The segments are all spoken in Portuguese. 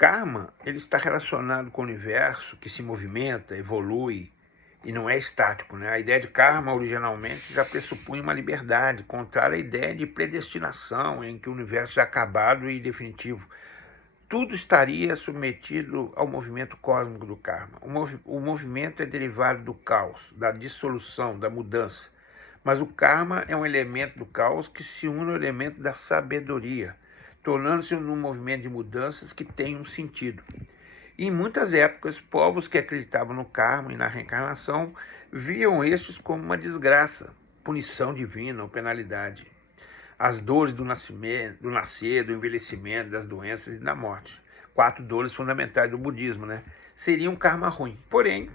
karma, ele está relacionado com o universo que se movimenta, evolui e não é estático, né? A ideia de karma, originalmente, já pressupunha uma liberdade, contrária à ideia de predestinação, em que o universo é acabado e definitivo. Tudo estaria submetido ao movimento cósmico do karma. O movimento é derivado do caos, da dissolução, da mudança. Mas o karma é um elemento do caos que se une ao elemento da sabedoria, tornando-se um movimento de mudanças que tem um sentido. E em muitas épocas, povos que acreditavam no karma e na reencarnação viam estes como uma desgraça, punição divina ou penalidade. As dores do nascimento, do nascer, do envelhecimento, das doenças e da morte. 4 dores fundamentais do budismo, né? Seria um karma ruim. Porém,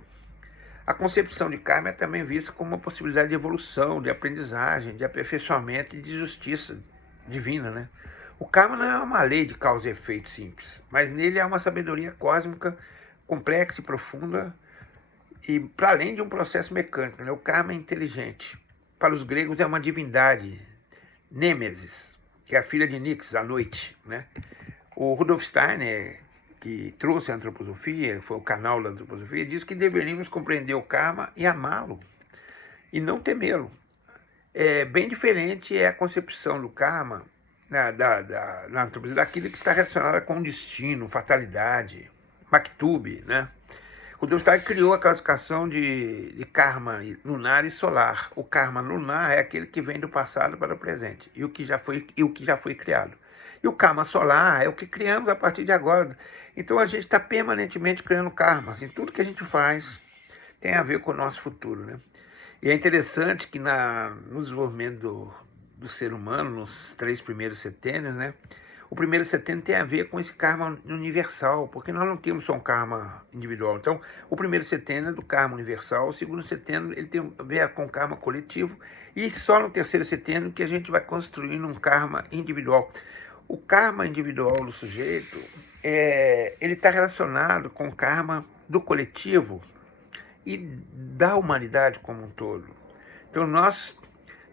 a concepção de karma é também vista como uma possibilidade de evolução, de aprendizagem, de aperfeiçoamento e de justiça divina, né? O karma não é uma lei de causa e efeito simples, mas nele há uma sabedoria cósmica complexa e profunda e para além de um processo mecânico, né? O karma é inteligente. Para os gregos é uma divindade, Nêmesis, que é a filha de Nix, a noite, né? O Rudolf Steiner, que trouxe a antroposofia, foi o canal da antroposofia, diz que deveríamos compreender o karma e amá-lo, e não temê-lo. Bem diferente é a concepção do karma na antroposofia, daquilo que está relacionado com destino, fatalidade, maktub, né? Rudolf Steiner criou a classificação de karma lunar e solar. O karma lunar é aquele que vem do passado para o presente, e o que já foi criado. E o karma solar é o que criamos a partir de agora. Então a gente está permanentemente criando karma. Assim, tudo que a gente faz tem a ver com o nosso futuro, né? E é interessante que no desenvolvimento do ser humano, nos 3 primeiros setênios, né? O primeiro setênio tem a ver com esse karma universal, porque nós não temos só um karma individual. Então, o primeiro setênio é do karma universal, o segundo setênio ele tem a ver com o karma coletivo, e só no terceiro setênio que a gente vai construindo um karma individual. O karma individual do sujeito, ele está relacionado com o karma do coletivo e da humanidade como um todo. Então, nós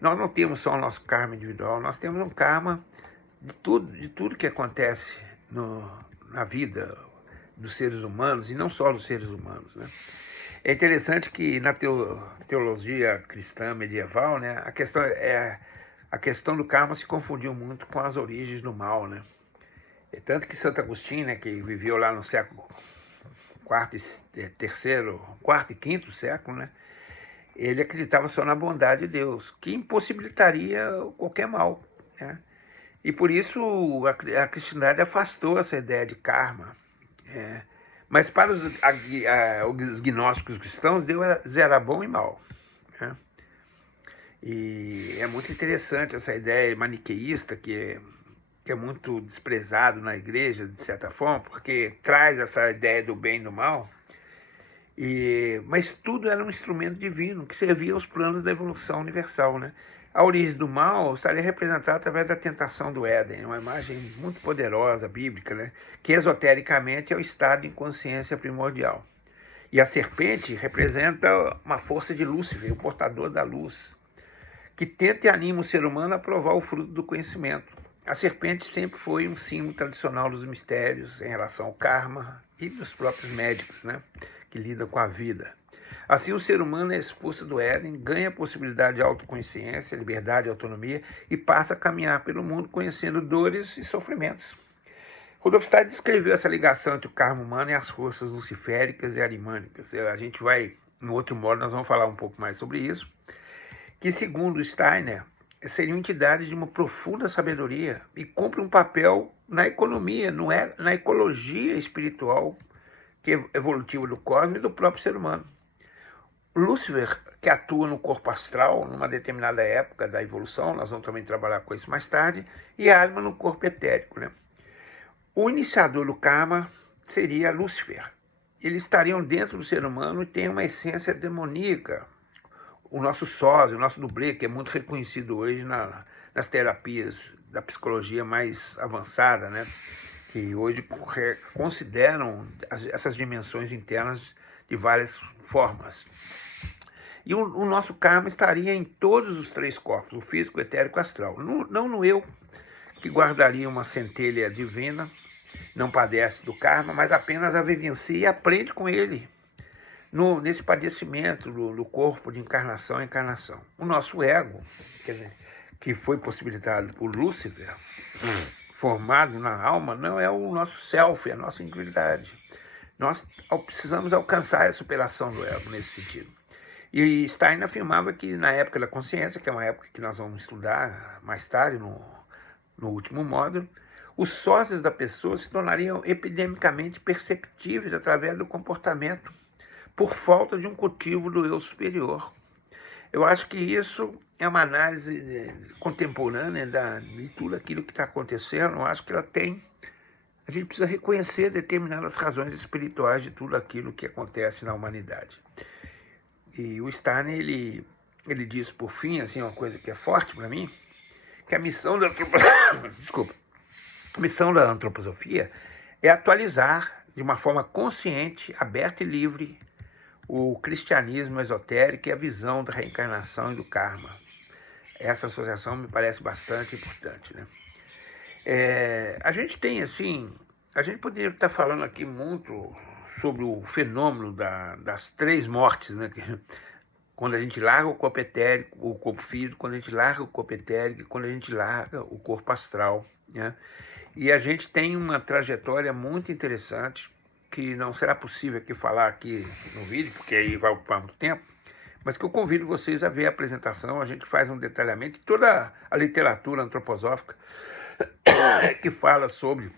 não temos só o nosso karma individual, nós temos um karma de tudo que acontece na vida dos seres humanos, e não só dos seres humanos, né? É interessante que na teologia cristã medieval, né, a questão do karma se confundiu muito com as origens do mal, né? Tanto que Santo Agostinho, né, que viveu lá no século quarto e quinto século, né, ele acreditava só na bondade de Deus, que impossibilitaria qualquer mal, né? E por isso a cristandade afastou essa ideia de karma. Mas para os gnósticos cristãos, Deus era bom e mal, né? E é muito interessante essa ideia maniqueísta que é muito desprezado na igreja, de certa forma, porque traz essa ideia do bem e do mal. Mas tudo era um instrumento divino que servia aos planos da evolução universal, né? A origem do mal estaria representada através da tentação do Éden, uma imagem muito poderosa, bíblica, né? Que esotericamente é o estado de inconsciência primordial. E a serpente representa uma força de Lúcifer, o portador da luz, que tenta e anima o ser humano a provar o fruto do conhecimento. A serpente sempre foi um símbolo tradicional dos mistérios em relação ao karma e dos próprios médicos, né? Que lidam com a vida. Assim, o ser humano é expulso do Éden, ganha a possibilidade de autoconsciência, liberdade e autonomia e passa a caminhar pelo mundo conhecendo dores e sofrimentos. Rudolf Steiner descreveu essa ligação entre o karma humano e as forças luciféricas e arimânicas. A gente vai, em outro modo, nós vamos falar um pouco mais sobre isso, que, segundo Steiner, seriam entidades de uma profunda sabedoria e cumprem um papel na economia, não é na ecologia espiritual que é evolutiva do cosmos e do próprio ser humano. Lúcifer, que atua no corpo astral, numa determinada época da evolução, nós vamos também trabalhar com isso mais tarde, e a alma no corpo etérico, né? O iniciador do karma seria Lúcifer. Eles estariam dentro do ser humano e têm uma essência demoníaca. O nosso sósia, o nosso dublê, que é muito reconhecido hoje nas terapias da psicologia mais avançada, né? Que hoje consideram essas dimensões internas de várias formas. E o nosso karma estaria em todos os 3 corpos, o físico, o etérico e o astral. Não no eu, que guardaria uma centelha divina não padece do karma, mas apenas a vivencia e aprende com ele, nesse padecimento do corpo de encarnação a encarnação. O nosso ego, quer dizer, que foi possibilitado por Lúcifer, formado na alma, não é o nosso self, é a nossa individualidade. Nós precisamos alcançar a superação do ego nesse sentido. E Stein afirmava que na época da consciência, que é uma época que nós vamos estudar mais tarde, no último módulo, os sócios da pessoa se tornariam epidemicamente perceptíveis através do comportamento, por falta de um cultivo do eu superior. Eu acho que isso é uma análise contemporânea de tudo aquilo que está acontecendo. Eu acho que ela tem... A gente precisa reconhecer determinadas razões espirituais de tudo aquilo que acontece na humanidade. E o Steiner, ele diz, por fim, assim, uma coisa que é forte para mim, que a missão da Desculpa. A missão da antroposofia é atualizar de uma forma consciente, aberta e livre o cristianismo esotérico e a visão da reencarnação e do karma. Essa associação me parece bastante importante, né? A gente tem, assim, a gente poderia estar falando aqui muito sobre o fenômeno das 3 mortes, né? Quando a gente larga o corpo etérico, o corpo físico, quando a gente larga o corpo etérico e quando a gente larga o corpo astral, né? E a gente tem uma trajetória muito interessante, que não será possível aqui falar aqui no vídeo, porque aí vai ocupar muito tempo, mas que eu convido vocês a ver a apresentação. A gente faz um detalhamento de toda a literatura antroposófica que fala sobre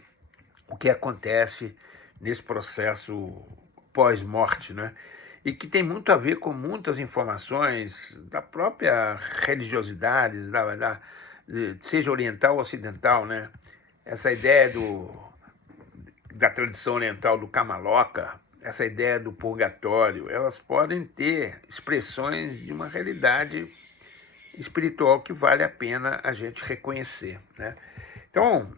o que acontece nesse processo pós-morte, né? E que tem muito a ver com muitas informações da própria religiosidade, seja oriental ou ocidental, né? Essa ideia da tradição oriental do Kamaloka, essa ideia do purgatório, elas podem ter expressões de uma realidade espiritual que vale a pena a gente reconhecer, né? Então,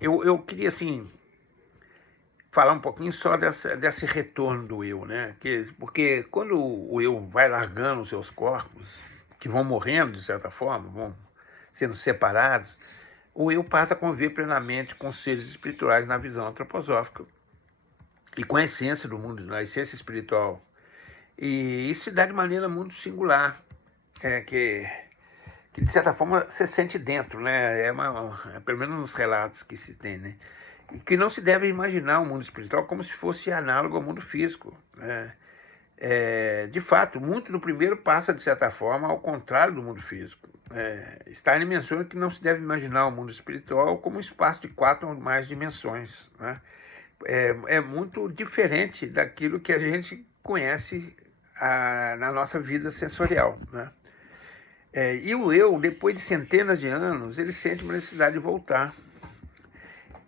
eu queria, assim, falar um pouquinho só desse retorno do eu, né? Porque quando o eu vai largando os seus corpos, que vão morrendo de certa forma, vão sendo separados, o eu passa a conviver plenamente com os seres espirituais na visão antroposófica e com a essência do mundo, a essência espiritual. E isso se dá de maneira muito singular, que de certa forma se sente dentro, né? Pelo menos nos relatos que se tem, né? E que não se deve imaginar o mundo espiritual como se fosse análogo ao mundo físico, né? De fato, muito do primeiro passa, de certa forma, ao contrário do mundo físico. Steiner menciona que não se deve imaginar o mundo espiritual como um espaço de 4 ou mais dimensões, né? É muito diferente daquilo que a gente conhece na nossa vida sensorial, né? E o eu, depois de centenas de anos, ele sente uma necessidade de voltar.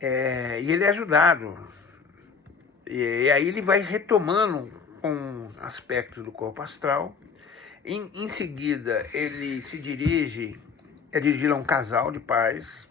E ele é ajudado. E aí ele vai retomando com aspectos do corpo astral. Em seguida, ele se dirige a um casal de pais,